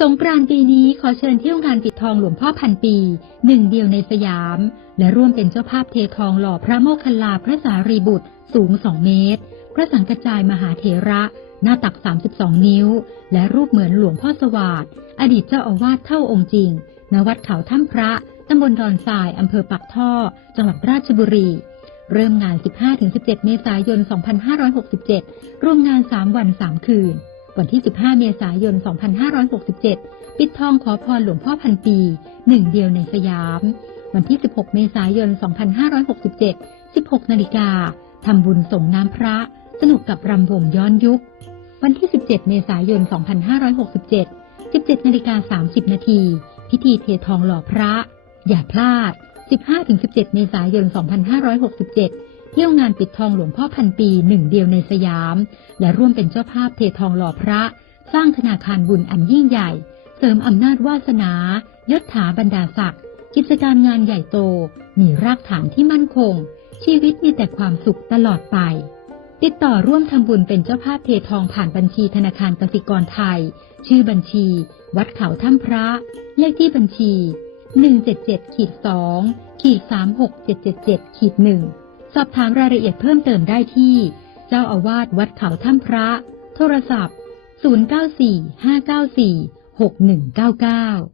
สงกรานต์ปีนี้ขอเชิญเที่ยวงานปิดทองหลวงพ่อพันปี หนึ่งเดียวในสยาม และร่วมเป็นเจ้าภาพเททองหล่อพระโมคคัลลาพระสารีบุตร สูง 2 เมตร พระสังกจายมหาเถระ หน้าตัก 32 นิ้ว และรูปเหมือนหลวงพ่อสวาดอดีตเจ้าอาวาสเท่าองค์จริง ณ วัดเขาถ้ำพระ ตำบลดอนทราย อำเภอปักท่อ จังหวัดราชบุรี เริ่มงาน 15-17 เมษายน 2567 ร่วมงาน 3 วัน 3 คืน วันที่ 15 เมษายน 2567 ปิดทองขอพรหลวงพ่อพันปี หนึ่งเดียวในสยาม วันที่ 16 เมษายน 2567 16 นาฬิกาทำบุญส่งน้ำพระ สนุกกับรำวงย้อนยุค วันที่ 17 เมษายน 2567 17 นาฬิกา 30 นาที พิธีเททองหล่อพระ อย่าพลาด 15-17 เมษายน 2567 เที่ยวงานปิดทองหลวงพ่อพันปีหนึ่งเดียวในสยาม และร่วมเป็นเจ้าภาพเททองหล่อพระ สร้างธนาคารบุญอันยิ่งใหญ่ เสริมอำนาจวาสนายศถาบรรดาศักดิ์กิจการงานใหญ่โต มีรากฐานที่มั่นคง ชีวิตมีแต่ความสุขตลอดไป ติดต่อร่วมทำบุญเป็นเจ้าภาพเททองผ่านบัญชีธนาคารกสิกรไทย ชื่อบัญชี วัดเขาถ้ำพระ เลขที่บัญชี 177 สอบถามรายละเอียดเพิ่มเติมได้ที่ เจ้าอาวาสวัดเขาถ้ำพระ โทรศัพท์ 094 594 6199